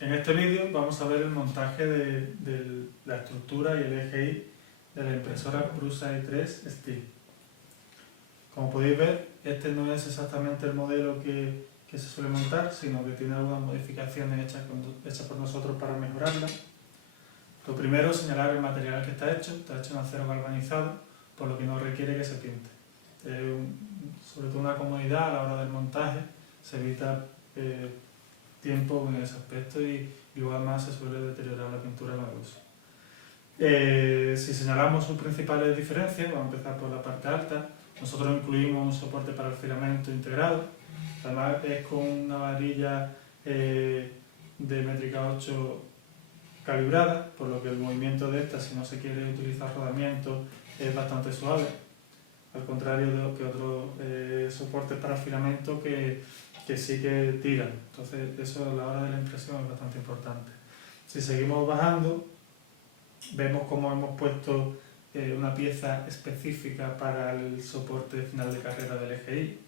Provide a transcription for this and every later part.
En este vídeo vamos a ver el montaje de la estructura y el eje I de la impresora Prusa i3 Steel. Como podéis ver, este no es exactamente el modelo que se suele montar, sino que tiene algunas modificaciones hechas por nosotros para mejorarla. Lo primero es señalar el material que está hecho en acero galvanizado, por lo que no requiere que se pinte. Sobre todo una comodidad a la hora del montaje, se evita tiempo en ese aspecto y luego además se suele deteriorar la pintura con el uso. Si señalamos sus principales diferencias, vamos a empezar por la parte alta. Nosotros incluimos un soporte para el filamento integrado, además es con una varilla de métrica 8 calibrada, por lo que el movimiento de esta, si no se quiere utilizar rodamiento, es bastante suave, al contrario de que otros soportes para filamento que sí que tiran. Entonces eso a la hora de la impresión es bastante importante. Si seguimos bajando, vemos cómo hemos puesto una pieza específica para el soporte final de carrera del eje I.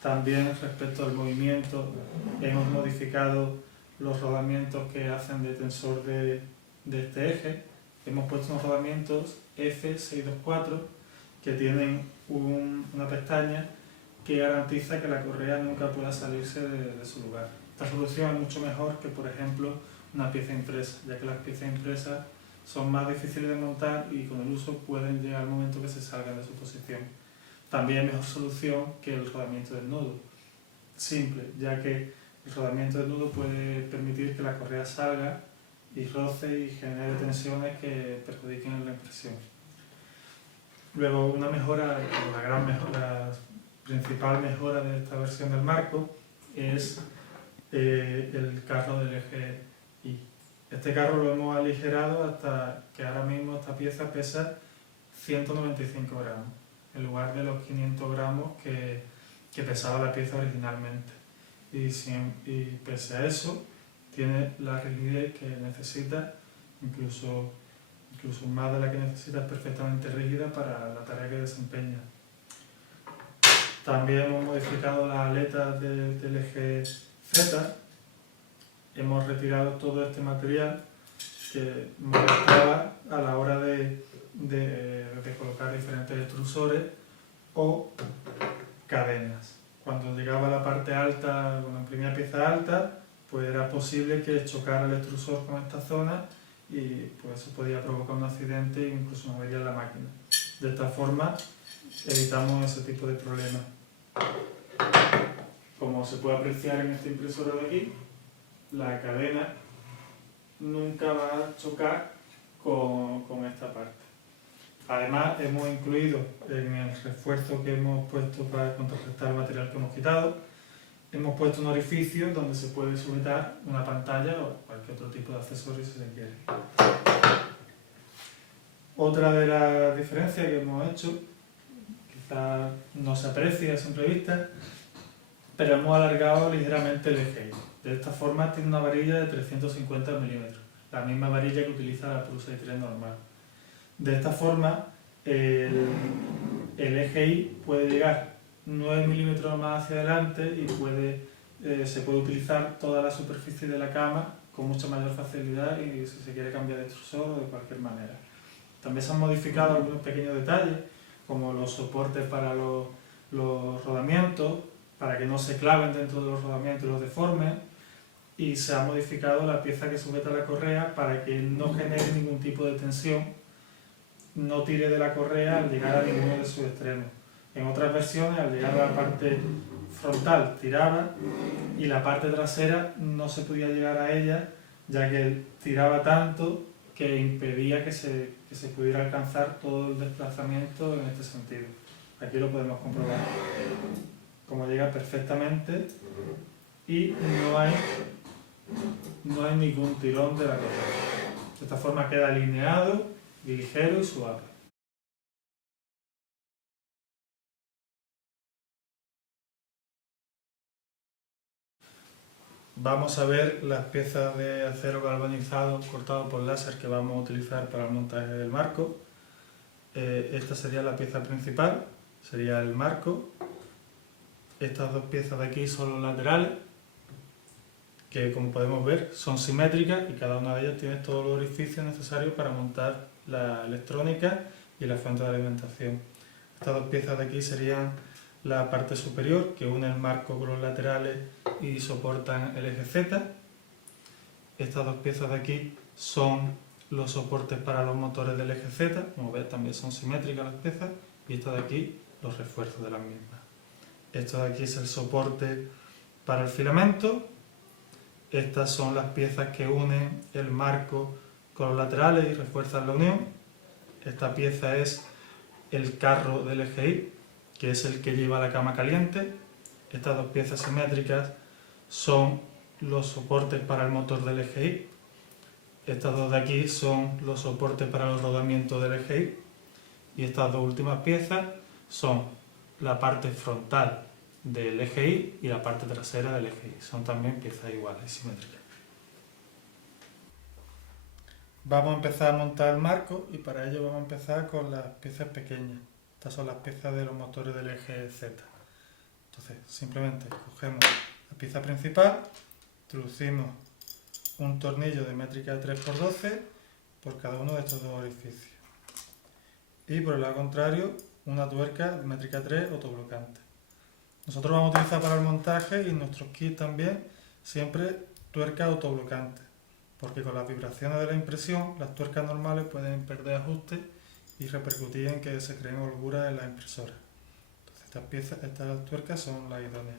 También respecto al movimiento hemos modificado los rodamientos que hacen de tensor de este eje. Hemos puesto unos rodamientos F624 que tienen una pestaña que garantiza que la correa nunca pueda salirse de su lugar. Esta solución es mucho mejor que, por ejemplo, una pieza impresa, ya que las piezas impresas son más difíciles de montar y con el uso pueden llegar al momento que se salgan de su posición. También es mejor solución que el rodamiento del nudo, simple, ya que el rodamiento del nudo puede permitir que la correa salga y roce y genere tensiones que perjudiquen la impresión. Luego una mejora, la principal mejora de esta versión del marco es el carro del eje I. Este carro lo hemos aligerado hasta que ahora mismo esta pieza pesa 195 gramos, en lugar de los 500 gramos que pesaba la pieza originalmente. Y pese a eso, tiene la rigidez que necesita, incluso más de la que necesita, es perfectamente rígida para la tarea que desempeña. También hemos modificado las aletas del eje Z. Hemos retirado todo este material que molestaba a la hora de colocar diferentes extrusores o cadenas. Cuando llegaba a la parte alta, cuando imprimía pieza alta, pues era posible que chocara el extrusor con esta zona y pues eso podía provocar un accidente e incluso una avería en la máquina. De esta forma evitamos ese tipo de problemas. Como se puede apreciar en esta impresora de aquí, la cadena nunca va a chocar con esta parte. Además, hemos incluido en el refuerzo que hemos puesto para contrarrestar el material que hemos quitado, hemos puesto un orificio donde se puede sujetar una pantalla o cualquier otro tipo de accesorio si se quiere. Otra de las diferencias que hemos hecho, quizás no se aprecia a simple vista, pero hemos alargado ligeramente el eje I. De esta forma tiene una varilla de 350 milímetros, la misma varilla que utiliza la Prusa i3 normal. De esta forma, el eje I puede llegar 9 milímetros más hacia adelante y se puede utilizar toda la superficie de la cama con mucha mayor facilidad y si se quiere cambiar de extrusor o de cualquier manera. También se han modificado algunos pequeños detalles, como los soportes para los rodamientos, para que no se claven dentro de los rodamientos y los deformen, y se ha modificado la pieza que sujeta la correa para que no genere ningún tipo de tensión, no tire de la correa al llegar a ninguno de sus extremos. En otras versiones, al llegar a la parte frontal tiraba y la parte trasera no se podía llegar a ella, ya que tiraba tanto que impedía que se pudiera alcanzar todo el desplazamiento en este sentido. Aquí lo podemos comprobar, como llega perfectamente y no hay ningún tirón de la correa. De esta forma queda alineado, ligero y suave. Vamos a ver las piezas de acero galvanizado cortado por láser que vamos a utilizar para el montaje del marco. Esta sería la pieza principal, sería el marco. Estas dos piezas de aquí son los laterales. que como podemos ver son simétricas y cada una de ellas tiene todos los orificios necesarios para montar la electrónica y la fuente de alimentación. Estas dos piezas de aquí serían la parte superior, que une el marco con los laterales y soportan el eje Z. Estas dos piezas de aquí son los soportes para los motores del eje Z, como ves también son simétricas las piezas, y esta de aquí los refuerzos de las mismas. Esto de aquí es el soporte para el filamento. Estas son las piezas que unen el marco con los laterales y refuerzan la unión. Esta pieza es el carro del eje Y, que es el que lleva la cama caliente. Estas dos piezas simétricas son los soportes para el motor del eje Y. Estas dos de aquí son los soportes para los rodamientos del eje Y. Y estas dos últimas piezas son la parte frontal del eje Y y la parte trasera del eje Y. Son también piezas iguales, simétricas. Vamos a empezar a montar el marco y para ello vamos a empezar con las piezas pequeñas. Estas son las piezas de los motores del eje Z. Entonces, simplemente cogemos la pieza principal, introducimos un tornillo de métrica 3×12 por cada uno de estos dos orificios. Y por el lado contrario, una tuerca de métrica 3 autoblocante. Nosotros vamos a utilizar para el montaje y en nuestros kits también siempre tuercas autoblocantes, porque con las vibraciones de la impresión las tuercas normales pueden perder ajuste y repercutir en que se creen holguras en la impresora. Entonces estas tuercas son las idóneas.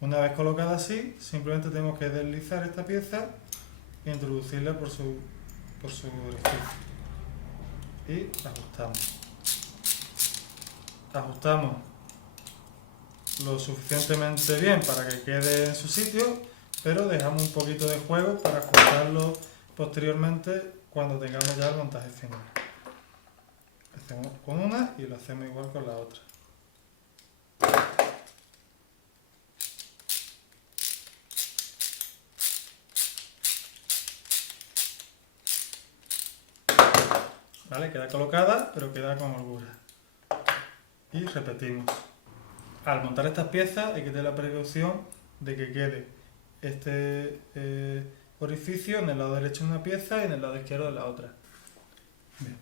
Una vez colocada así, simplemente tenemos que deslizar esta pieza e introducirla por su orificio. Y ajustamos. Ajustamos lo suficientemente bien para que quede en su sitio, pero dejamos un poquito de juego para ajustarlo posteriormente cuando tengamos ya el montaje final. Lo hacemos con una y lo hacemos igual con la otra. ¿Vale? Queda colocada, pero queda con holgura. Y repetimos. Al montar estas piezas hay que tener la precaución de que quede este orificio en el lado derecho de una pieza y en el lado izquierdo de la otra. Bien.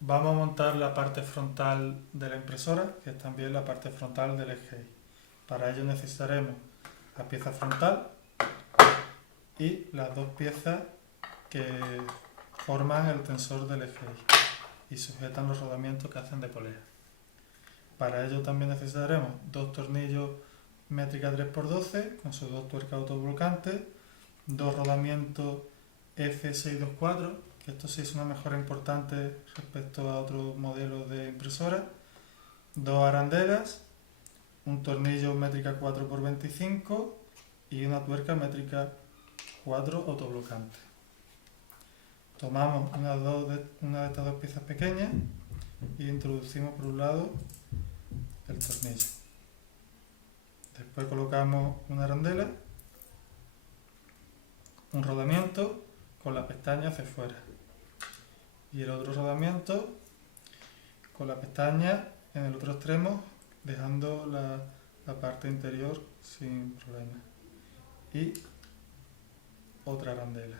Vamos a montar la parte frontal de la impresora, que es también la parte frontal del eje Y. Para ello necesitaremos la pieza frontal y las dos piezas que forman el tensor del eje Y sujetan los rodamientos que hacen de polea. Para ello también necesitaremos dos tornillos métrica 3×12 con sus dos tuercas autoblocantes, dos rodamientos F624, que esto sí es una mejora importante respecto a otros modelos de impresora, dos arandelas, un tornillo métrica 4×25 y una tuerca métrica 4 autoblocante. Tomamos una de estas dos piezas pequeñas y introducimos por un lado el tornillo. Después colocamos una arandela, un rodamiento con la pestaña hacia fuera y el otro rodamiento con la pestaña en el otro extremo, dejando la parte interior sin problema, y otra arandela.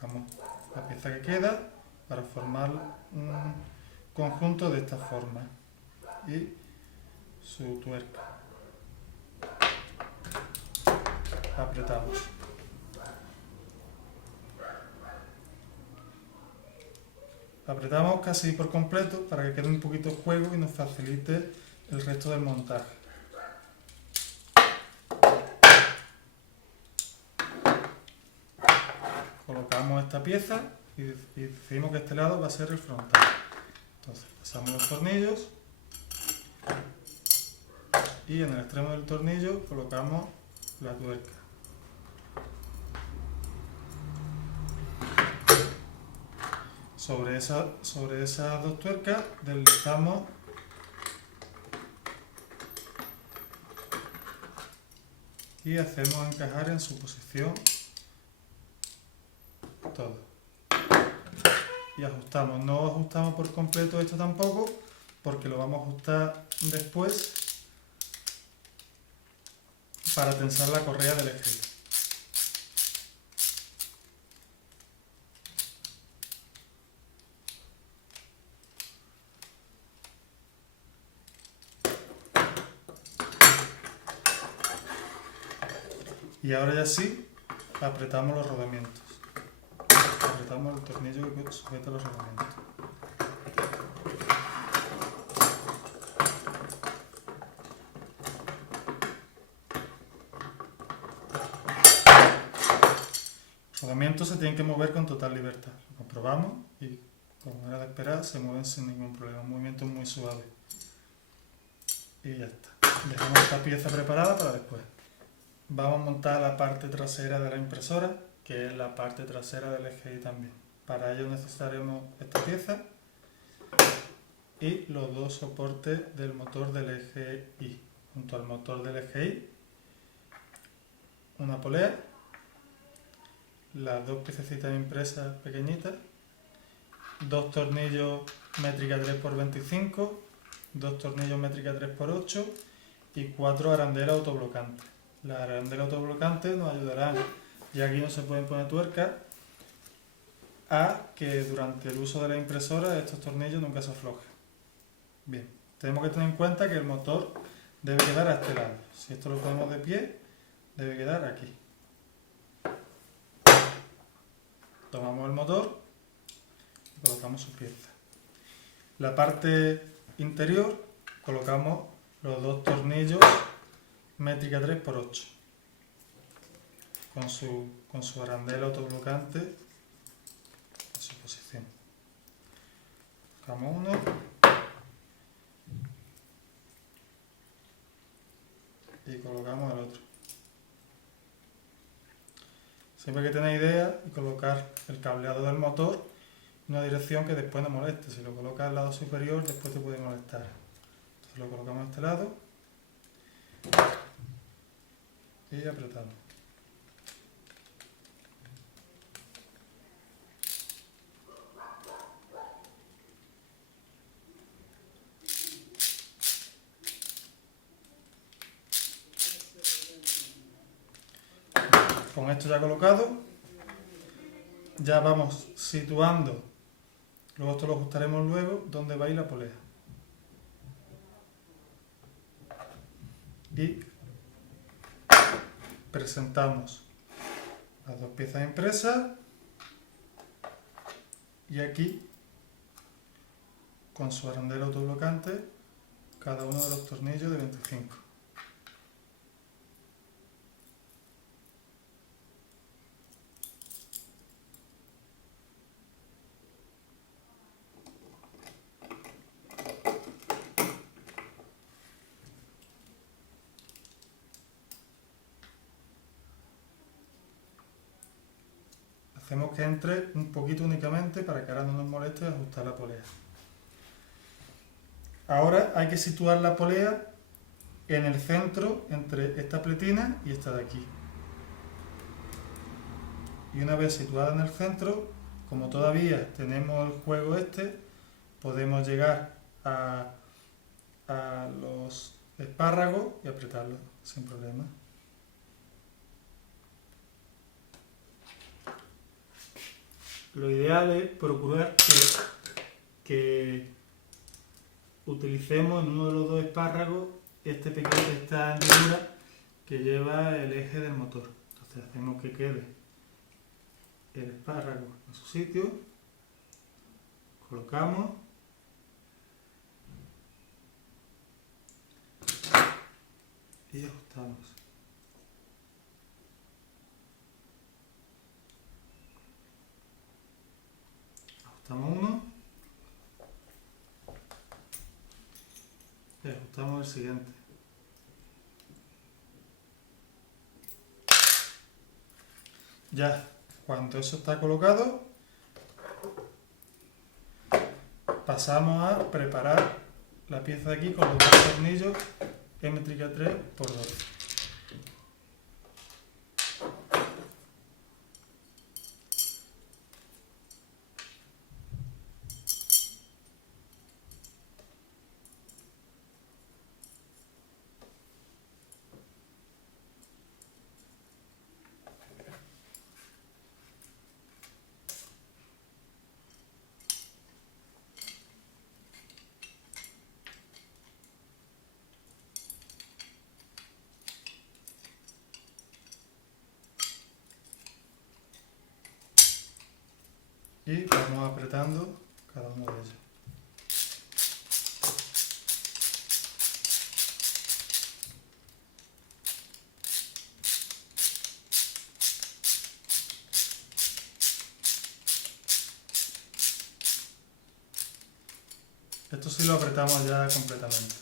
Colocamos la pieza que queda para formar un conjunto de esta forma y su tuerca. Apretamos. Apretamos casi por completo para que quede un poquito de juego y nos facilite el resto del montaje. Colocamos esta pieza y decimos que este lado va a ser el frontal. Entonces pasamos los tornillos y en el extremo del tornillo colocamos la tuerca. Sobre esas dos tuercas deslizamos y hacemos encajar en su posición todo. Y ajustamos. No ajustamos por completo esto tampoco, porque lo vamos a ajustar después para tensar la correa del eje. Y ahora ya sí, apretamos los rodamientos. Apretamos el tornillo que sujeta los rodamientos. Los rodamientos se tienen que mover con total libertad. Lo comprobamos y, como era de esperar, se mueven sin ningún problema. Un movimiento muy suave. Y ya está. Dejamos esta pieza preparada para después. Vamos a montar la parte trasera de la impresora, que es la parte trasera del eje I también. Para ello necesitaremos esta pieza y los dos soportes del motor del eje I. Junto al motor del eje I, una polea, las dos piececitas impresas pequeñitas, dos tornillos métrica 3x25, dos tornillos métrica 3x8 y 4 arandelas autoblocantes. Las arandelas autoblocantes nos ayudarán, ya aquí no se pueden poner tuercas, a que durante el uso de la impresora estos tornillos nunca se aflojen. Bien, tenemos que tener en cuenta que el motor debe quedar a este lado. Si esto lo ponemos de pie, debe quedar aquí. Tomamos el motor y colocamos su pieza. La parte interior colocamos los dos tornillos métrica 3x8 con su arandela autoblocante en su posición. Colocamos uno y colocamos el otro. Siempre hay que tener idea y colocar el cableado del motor en una dirección que después no moleste. Si lo colocas al lado superior, después te puede molestar. Entonces lo colocamos a este lado y apretamos. Con esto ya colocado, ya vamos situando, luego esto lo ajustaremos luego, donde va a ir la polea. Y presentamos las dos piezas impresas y aquí, con su arandela autoblocante, cada uno de los tornillos de 25. Hacemos que entre un poquito únicamente para que ahora no nos moleste ajustar la polea. Ahora hay que situar la polea en el centro entre esta pletina y esta de aquí. Y una vez situada en el centro, como todavía tenemos el juego este, podemos llegar a los espárragos y apretarlos sin problema. Lo ideal es procurar que utilicemos en uno de los dos espárragos esta hendidura que lleva el eje del motor. Entonces hacemos que quede el espárrago en su sitio, colocamos y ajustamos. Ajustamos uno y ajustamos el siguiente. Ya, cuando eso está colocado, pasamos a preparar la pieza de aquí con los dos tornillos métrica 3x2. y vamos apretando cada uno de ellos. Esto sí lo apretamos ya completamente.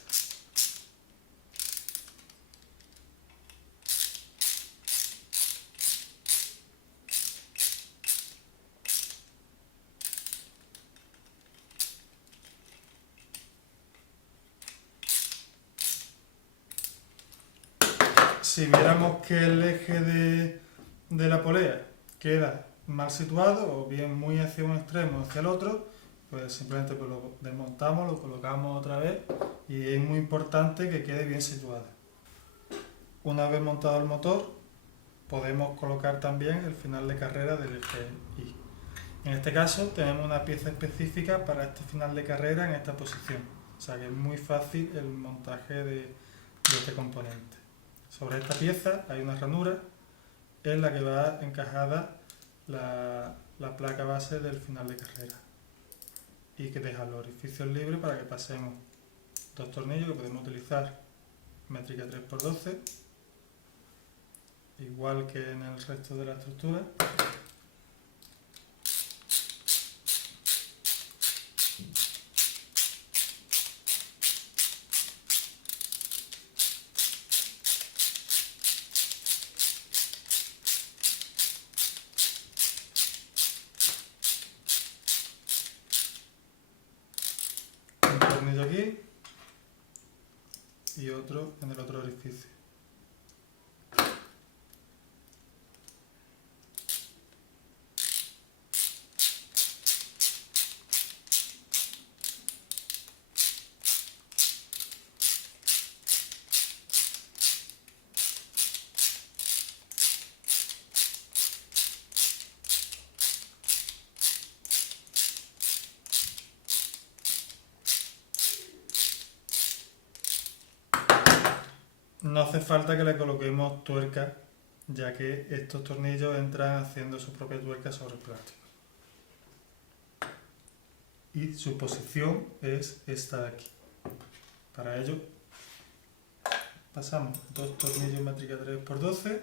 Si viéramos que el eje de la polea queda mal situado o bien muy hacia un extremo o hacia el otro, pues simplemente pues lo desmontamos, lo colocamos otra vez y es muy importante que quede bien situado. Una vez montado el motor, podemos colocar también el final de carrera del eje Y. En este caso tenemos una pieza específica para este final de carrera en esta posición, o sea que es muy fácil el montaje de este componente. Sobre esta pieza hay una ranura en la que va encajada la placa base del final de carrera y que deja los orificios libres para que pasemos dos tornillos que podemos utilizar métrica 3×12, igual que en el resto de la estructura. Un tornillo aquí y otro en el otro orificio. No hace falta que le coloquemos tuerca, ya que estos tornillos entran haciendo su propia tuerca sobre el plástico. Y su posición es esta de aquí. Para ello pasamos dos tornillos métrica 3×12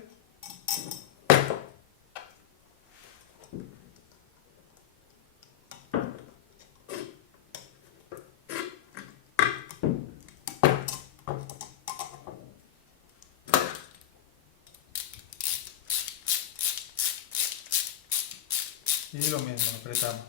y lo mismo, apretamos.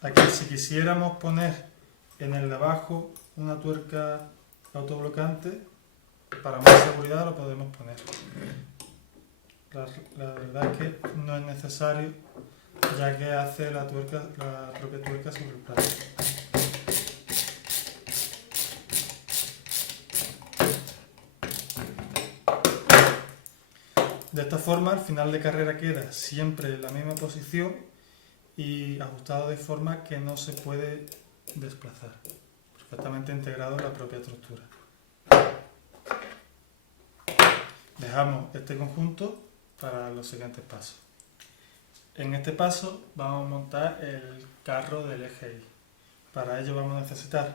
Aquí, si quisiéramos poner en el de abajo una tuerca autoblocante, para más seguridad lo podemos poner. La verdad es que no es necesario, ya que hace la propia tuerca sobre el plástico. De esta forma, el final de carrera queda siempre en la misma posición y ajustado de forma que no se puede desplazar, perfectamente integrado en la propia estructura. Dejamos este conjunto para los siguientes pasos. En este paso vamos a montar el carro del eje Y. Para ello vamos a necesitar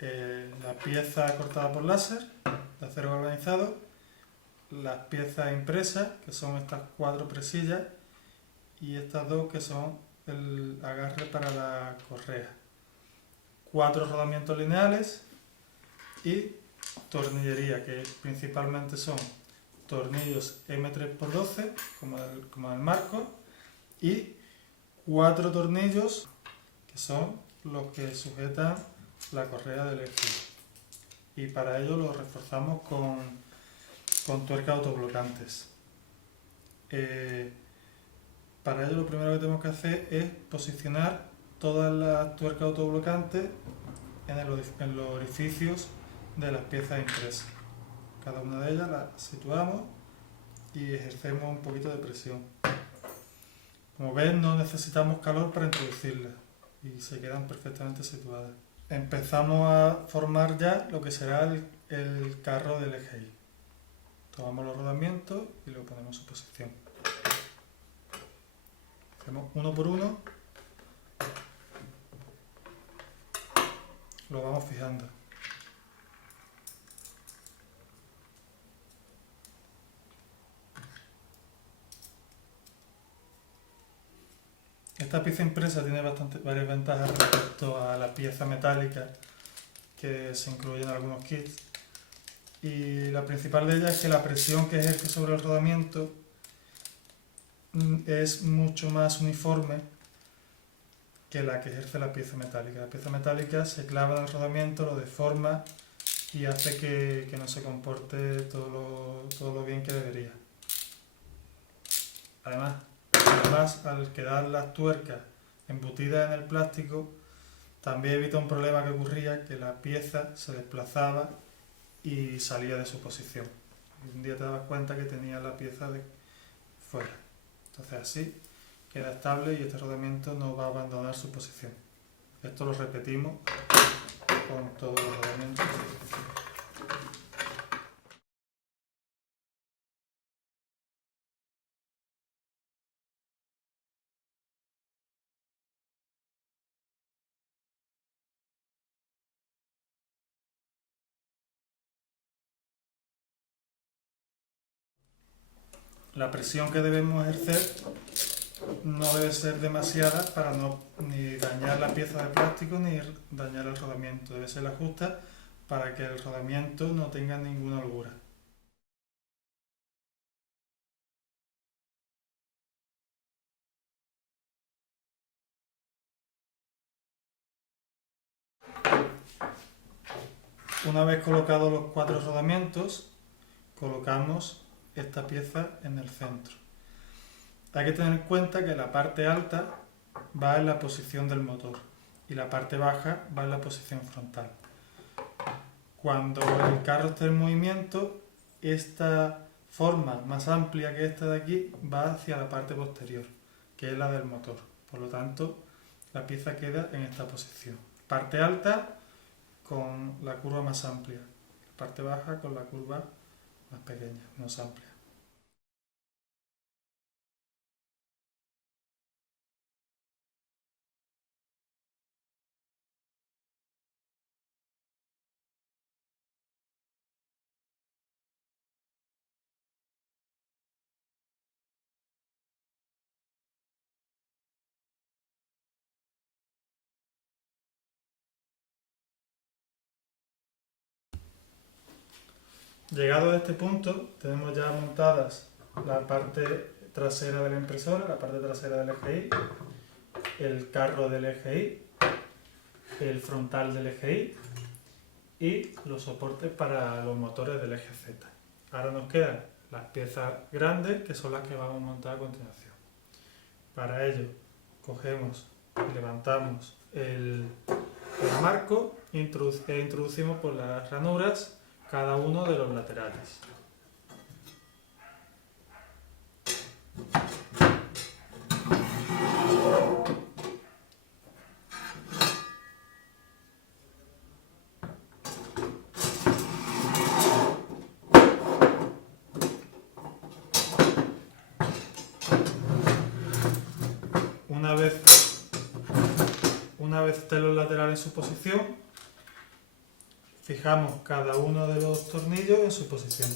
la pieza cortada por láser de acero galvanizado, las piezas impresas, que son estas 4 presillas, y estas 2 que son el agarre para la correa, 4 rodamientos lineales y tornillería, que principalmente son tornillos M3×12 como en el marco y 4 tornillos que son los que sujetan la correa del eje. y para ello lo reforzamos con tuercas autoblocantes. Para ello lo primero que tenemos que hacer es posicionar todas las tuercas autoblocantes en los orificios de las piezas impresas. Cada una de ellas la situamos y ejercemos un poquito de presión. Como ven, no necesitamos calor para introducirlas y se quedan perfectamente situadas. Empezamos a formar ya lo que será el carro del EGI. Tomamos los rodamientos y lo ponemos en su posición. Hacemos uno por uno, lo vamos fijando. Esta pieza impresa tiene varias ventajas respecto a la pieza metálica que se incluye en algunos kits. Y la principal de ellas es que la presión que ejerce sobre el rodamiento es mucho más uniforme que la que ejerce la pieza metálica. La pieza metálica se clava en el rodamiento, lo deforma y hace que no se comporte todo lo bien que debería. Además, al quedar las tuercas embutidas en el plástico, también evita un problema que ocurría, que la pieza se desplazaba y salía de su posición. Y un día te dabas cuenta que tenía la pieza de fuera. Entonces así queda estable y este rodamiento no va a abandonar su posición. Esto lo repetimos con todos los rodamientos. La presión que debemos ejercer no debe ser demasiada para no ni dañar la pieza de plástico ni dañar el rodamiento. Debe ser la justa para que el rodamiento no tenga ninguna holgura. Una vez colocados los 4 rodamientos, colocamos esta pieza en el centro. Hay que tener en cuenta que la parte alta va en la posición del motor y la parte baja va en la posición frontal. Cuando el carro esté en movimiento, esta forma más amplia que esta de aquí va hacia la parte posterior, que es la del motor. Por lo tanto, la pieza queda en esta posición. Parte alta con la curva más amplia, parte baja con la curva más pequeña, menos amplia. Llegado a este punto, tenemos ya montadas la parte trasera de la impresora, la parte trasera del EGI, el carro del EGI, el frontal del EGI y los soportes para los motores del eje Z. Ahora nos quedan las piezas grandes, que son las que vamos a montar a continuación. Para ello, cogemos y levantamos el marco e introducimos por las ranuras cada uno de los laterales. Una vez estén los laterales en su posición, fijamos cada uno de los tornillos en su posición.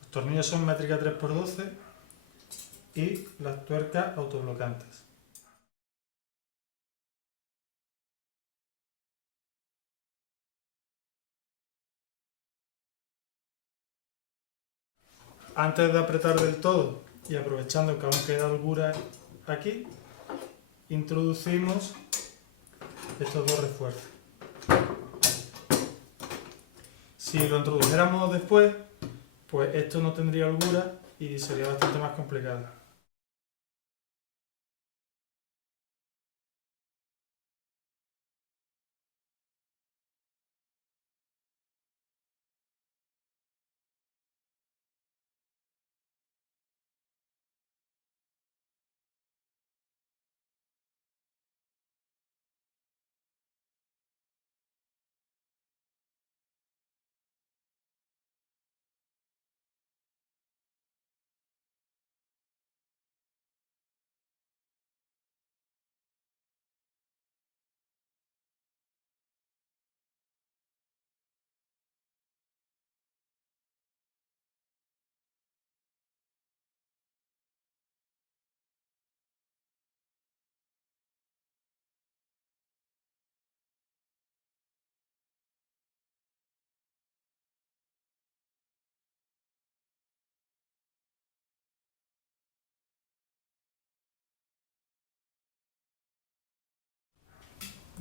Los tornillos son métrica 3×12 y las tuercas autoblocantes. Antes de apretar del todo y aprovechando que aún queda holgura aquí, introducimos estos dos refuerzos. Si lo introdujéramos después, pues esto no tendría holgura y sería bastante más complicado.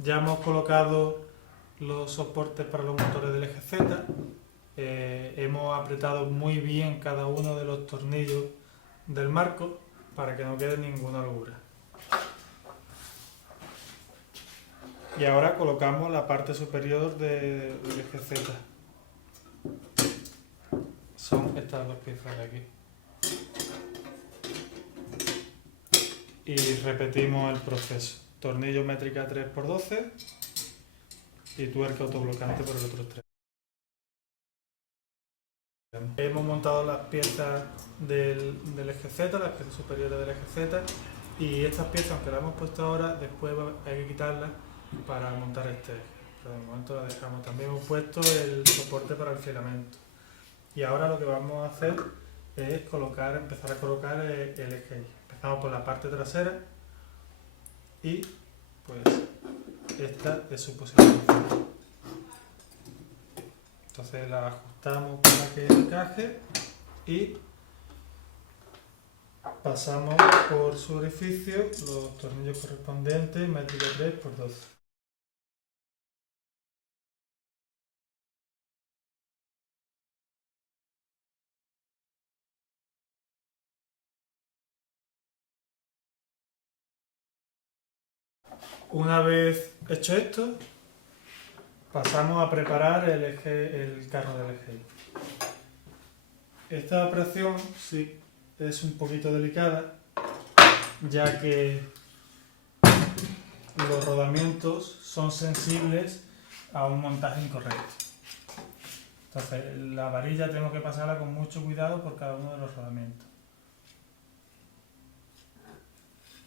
Ya hemos colocado los soportes para los motores del eje Z. Hemos apretado muy bien cada uno de los tornillos del marco para que no quede ninguna holgura. Y ahora colocamos la parte superior del eje Z. Son estas dos piezas de aquí. Y repetimos el proceso. Tornillo métrica 3×12 y tuerca autoblocante por el otro extremo. Hemos montado las piezas del eje Z, las piezas superiores del eje Z, y estas piezas, aunque las hemos puesto ahora, después hay que quitarlas para montar este eje. Pero de momento las dejamos. También hemos puesto el soporte para el filamento. Y ahora lo que vamos a hacer es empezar a colocar el eje. Empezamos por la parte trasera y pues esta es su posición. Entonces la ajustamos para que encaje y pasamos por su orificio los tornillos correspondientes, métrica 3×12. Una vez hecho esto, pasamos a preparar el carro del eje. Esta operación sí es un poquito delicada, ya que los rodamientos son sensibles a un montaje incorrecto. Entonces la varilla tengo que pasarla con mucho cuidado por cada uno de los rodamientos.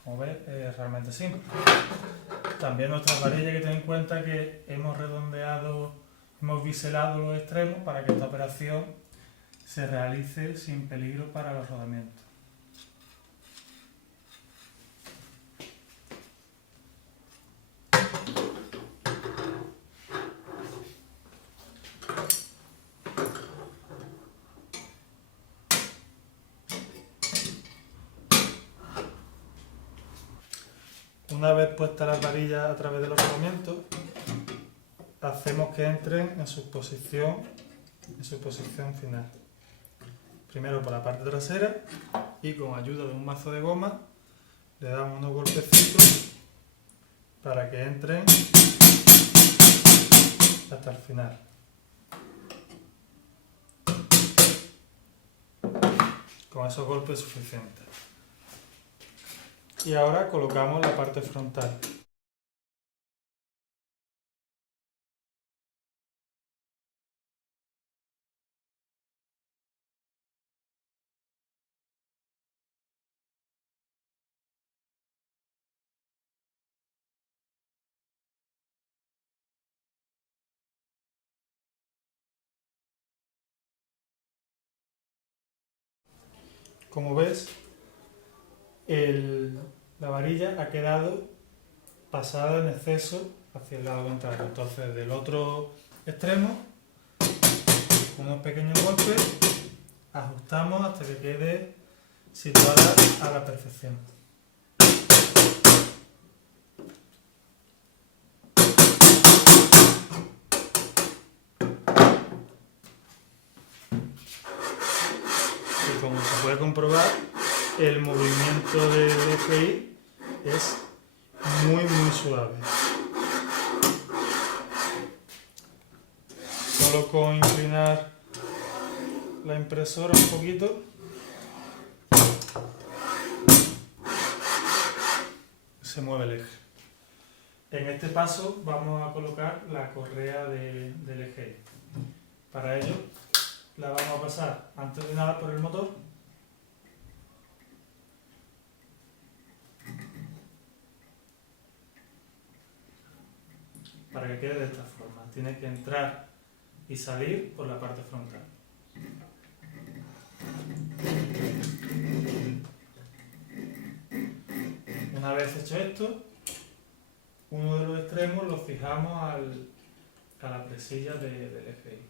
Como ves, es realmente simple. También nuestra varilla hay que tener en cuenta que hemos redondeado, hemos biselado los extremos para que esta operación se realice sin peligro para los rodamientos. Una vez puestas las varillas a través de los rodamientos, hacemos que entren en su posición final. Primero por la parte trasera y con ayuda de un mazo de goma le damos unos golpecitos para que entren hasta el final. Con esos golpes es suficiente. Y ahora colocamos la parte frontal. Como ves, la varilla ha quedado pasada en exceso hacia el lado contrario. Entonces, del otro extremo, con unos pequeños golpes, ajustamos hasta que quede situada a la perfección. Y como se puede comprobar, el movimiento del EGI es muy suave. Solo con inclinar la impresora un poquito se mueve el eje. En este paso vamos a colocar la correa del eje. Para ello la vamos a pasar antes de nada por el motor. Para que quede de esta forma. Tiene que entrar y salir por la parte frontal. Una vez hecho esto, uno de los extremos lo fijamos a la presilla del eje.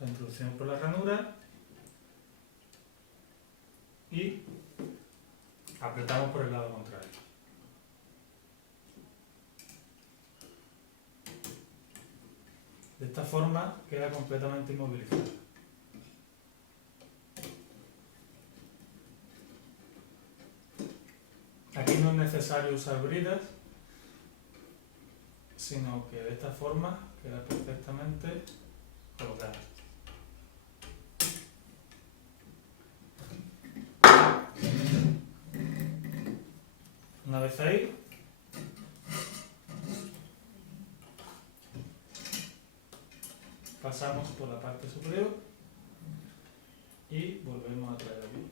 La introducimos por la ranura y apretamos por el lado contrario. De esta forma queda completamente inmovilizada. Aquí no es necesario usar bridas, sino que de esta forma queda perfectamente colocada. Una vez ahí, pasamos por la parte superior y volvemos a traer aquí.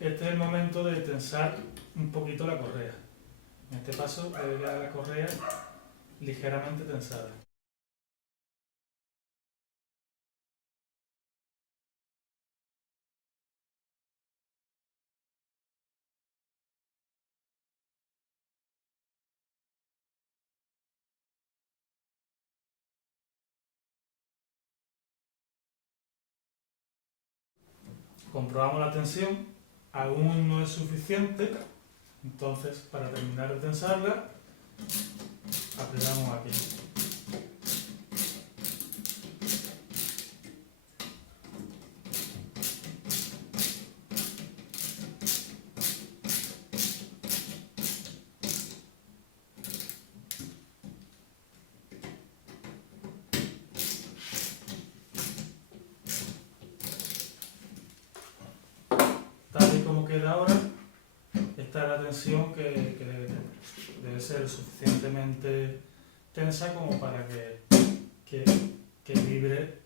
Este es el momento de tensar un poquito la correa. En este paso debe quedar la correa ligeramente tensada. Comprobamos la tensión, aún no es suficiente, entonces para terminar de tensarla, apretamos aquí. Tal y como queda ahora, esta es la tensión que debe tener. Debe ser suficientemente tensa como para que vibre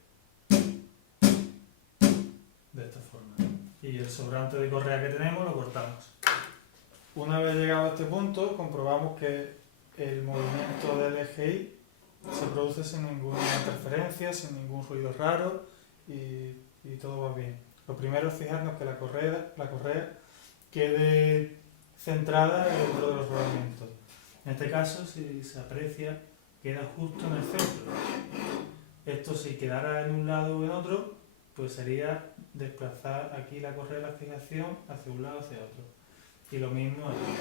de esta forma. Y el sobrante de correa que tenemos lo cortamos. Una vez llegado a este punto, comprobamos que el movimiento del EGI se produce sin ninguna interferencia, sin ningún ruido raro y todo va bien. Lo primero es fijarnos que la correa quede centrada dentro de los rodamientos. En este caso, si se aprecia, queda justo en el centro. Esto, si quedara en un lado o en otro, pues sería desplazar aquí la correa de la fijación hacia un lado o hacia otro. Y lo mismo aquí,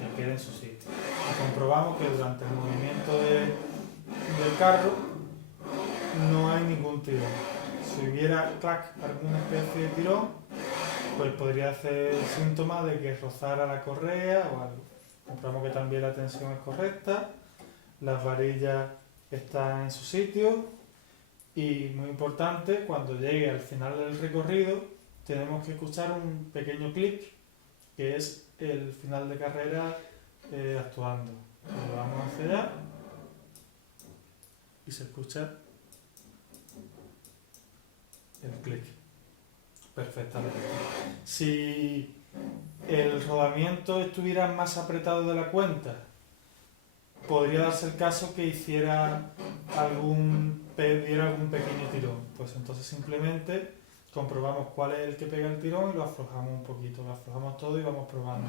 que quede en su sitio. Y comprobamos que durante el movimiento del carro no hay ningún tirón. Si hubiera alguna especie de tirón, pues podría ser síntoma de que rozara la correa o algo. Comprobamos que también la tensión es correcta, las varillas están en su sitio y, muy importante, cuando llegue al final del recorrido tenemos que escuchar un pequeño clic, que es el final de carrera actuando. Lo vamos hacia allá y se escucha el clic perfectamente. Si el rodamiento estuviera más apretado de la cuenta, podría darse el caso que diera algún pequeño tirón. Pues entonces simplemente comprobamos cuál es el que pega el tirón y lo aflojamos un poquito, lo aflojamos todo y vamos probando.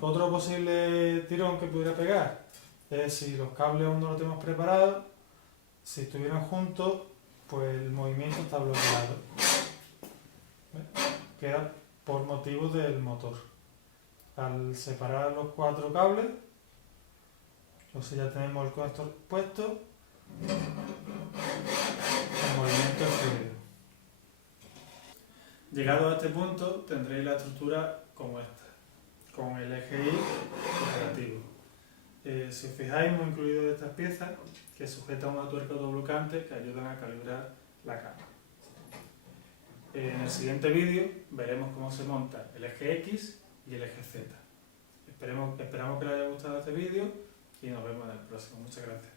Otro posible tirón que pudiera pegar es si los cables aún no los tenemos preparados, si estuvieran juntos, pues el movimiento está bloqueado. Queda por motivos del motor. Al separar los 4 cables, entonces ya tenemos el conector puesto, el movimiento es fluido. Llegado a este punto tendréis la estructura como esta, con el eje Y operativo. Si os fijáis, hemos incluido estas piezas que sujetan una tuerca autoblocante que ayudan a calibrar la cámara. En el siguiente vídeo veremos cómo se monta el eje X y el eje Z. Esperamos que les haya gustado este vídeo y nos vemos en el próximo. Muchas gracias.